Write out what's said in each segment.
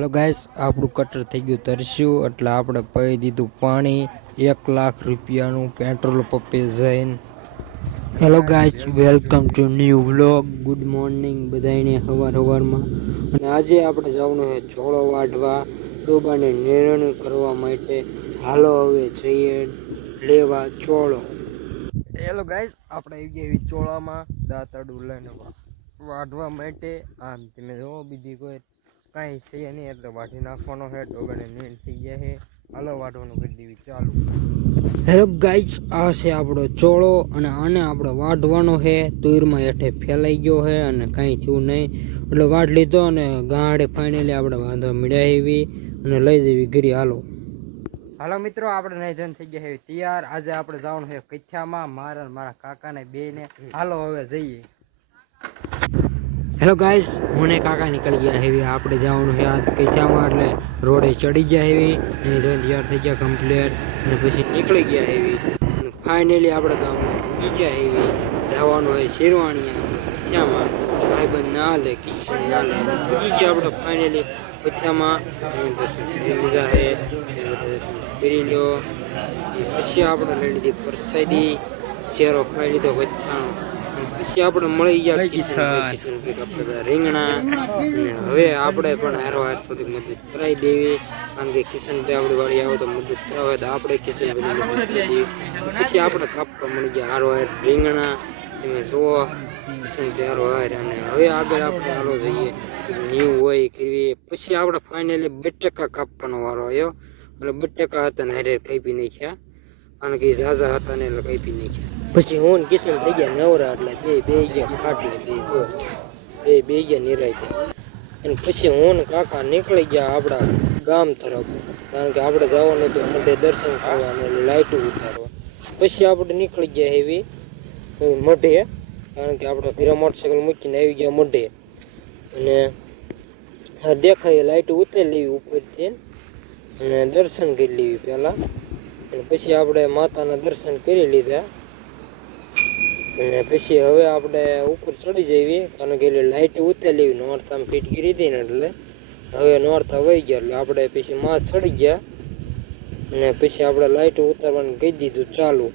Hello guys, આપણું cutter થઈ ગયું તરસ્યું એટલે આપણે પી દીધું પાણી 1 લાખ રૂપિયાનું પેટ્રોલ પંપે જઈને. Hello guys, welcome to new vlog. Good morning બધાને સવારમાં. અને આજે આપણે જવાનું છે ચોળો વાઢવા, ડોબાને નિર્ણય કરવા માટે. હાલો હવે જઈએ લેવા ચોળો. હેલો ગાઈસ, આપણે આવી ગયા એવી ચોળામાં દાંતરડું લઈને વાઢવા માટે. આમ તમે જોવો બીજી કોઈ કાંઈ છે નહીં એટલે વાઢી નાખવાનો છે. ડોગાને નીણ થઈ ગયા છે. હાલો વાઢવાનું કરી દેવી ચાલુ. હેલો ગાઈસ, આ છે આપણો ચોળો અને આને આપણે વાઢવાનો છે. તુરમાં હેઠે ફેલાઈ ગયો છે અને કાંઈ થયું નહીં એટલે વાઢ લીધો અને ગાંડે ફાઇનલી આપણે વાંધવા મળ્યા એવી અને લઈ જવી ઘરી. હાલો મિત્રો, આપણે નહીં જન થઈ ગયા છે તૈયાર. આજે આપણે જવાનું છે કચ્છામાં, મારા કાકાને બેને. હાલો હવે જઈએ. હેલો ગાઈસ, હું કાકા નીકળી ગયા હેવી. આપણે જવાનું છે આજ કચ્છામાં એટલે રોડે ચડી ગયા હેવી અને તૈયાર થઈ ગયા કમ્પ્લીટ અને પછી નીકળી ગયા હેવી અને ફાઇનલી આપણે ગામમાં પહોંચી ગયા હેવી. જવાનું હોય શેરવાણીયા કચ્છામાં. ભાઈબંધ ના લે કિશન ના લે પહોંચી ગયા આપણે ફાઇનલી કચ્છામાં. લીધા હે કરી લ્યો પછી આપણે લઈ લીધી પ્રસાદી, શેરો ખાઈ લીધો કચ્છાનો. પછી આપણે મળી ગયા કિશન રીંગણા. અને હવે આપણે પણ હારો હાર થોડીક મદદ કરાવી દેવી, કારણ કે કિશનભાઈ આપણી વાળી આવે તો મદદ કરાવે તો આપણે કિશનભાઈ પછી આપણે કાપવા મળી ગયા હારો હાર રીંગણા. તમે જુઓ કિશનભાઈ હારો હાર. અને હવે આગળ આપણે હાલો જઈએ ન્યૂ હોય કરવી. પછી આપણે ફાઇનલી બટેકા કાપવાનો વારો આવ્યો એટલે બટેકા હતા ને હારે કાપી નાખ્યા, કારણ કે ઝાઝા હતા ને એટલે કાપી નાખ્યા. પછી હું કિશન થઈ ગયા નવરા એટલે બે ગયા ખાટલે બે ગયા નિરાય. અને પછી હું કાકા નીકળી ગયા આપણા ગામ તરફ, કારણ કે આપણે જવાનું હતું મઢે દર્શન કરવાનું એટલે લાઇટો ઉતારવા. પછી આપણે નીકળી ગયા એવી મઢે, કારણ કે આપણે ઘરે મોટરસાઇકલ મૂકીને આવી ગયા મઢે. અને દેખાય લાઇટો ઉતારી લેવી ઉપરથી અને દર્શન કરી લેવી પહેલાં. અને પછી આપણે માતાના દર્શન કરી લીધા અને પછી હવે આપણે ઉપર ચડી જઈએ, કારણ કે એટલે લાઇટ ઉતારી લેવી. નોરતામાં ફિટ કરી હતી ને એટલે હવે નોરતા વહી ગયા એટલે આપણે પછી માં ચડી ગયા અને પછી આપણે લાઇટ ઉતારવાનું કહી દીધું ચાલુ.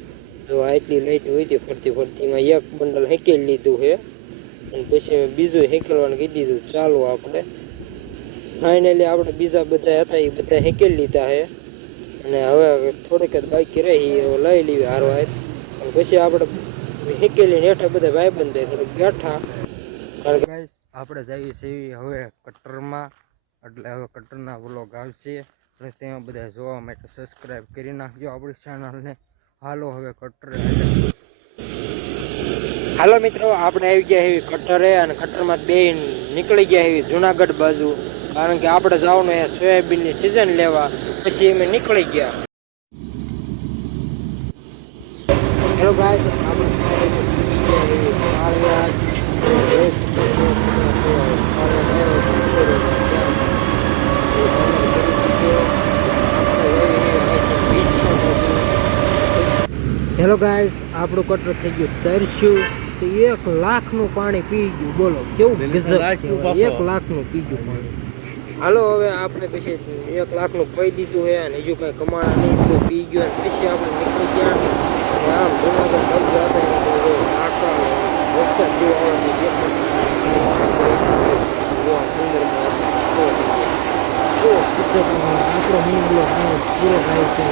જો આટલી લાઇટ હોય હતી ફરતીમાં એક બંડલ હેકેલી લીધું છે અને પછી બીજું હેકેલવાનું કહી દીધું ચાલુ. આપણે ફાઇનલી આપણે બીજા બધા હતા એ બધા હેકેલી લીધા છે અને હવે થોડીક જ બાકી રહી લઈ લેવી હારવા. અને પછી આપણે હેકેલી હેઠા બધા ભાઈબંધ થોડીક બેઠા, કારણ કે આપણે જઈએ છીએ હવે કટરમાં. એટલે હવે કટરના વ્લોગ આવશે અને તેમાં બધા જોવા માટે સબસ્ક્રાઈબ કરી નાખજો આપણી ચેનલને. હાલો હવે કટરે. હાલો મિત્રો, આપણે આવી ગયા એવી કટરે અને કટરમાં બે નીકળી ગયા એવી જુનાગઢ બાજુ, કારણ કે આપણે જવાનું એ સોયાબીનની સિઝન લેવા. પછી અમે નીકળી ગયા. હેલો ગાઈસ, આપણે હેલો ગાઈસ, આપણું કટર થઈ ગયું તરસ્યું. તો 1 લાખનું પાણી પી ગયું. બોલો કેવું ગજબ, 1 લાખનું પી ગયું પાણી. હાલો હવે આપણે પછી 1 લાખનું પી દીધું છે અને હજુ કાંઈ કમાણા નહીં તો પી ગયું. અને પછી આપણે નીકળી ગયા અને આમ જુનાગઢ બાજુ હતા વરસાદ જેવો આવવાની સુંદર આપણો પૂરો થાય છે.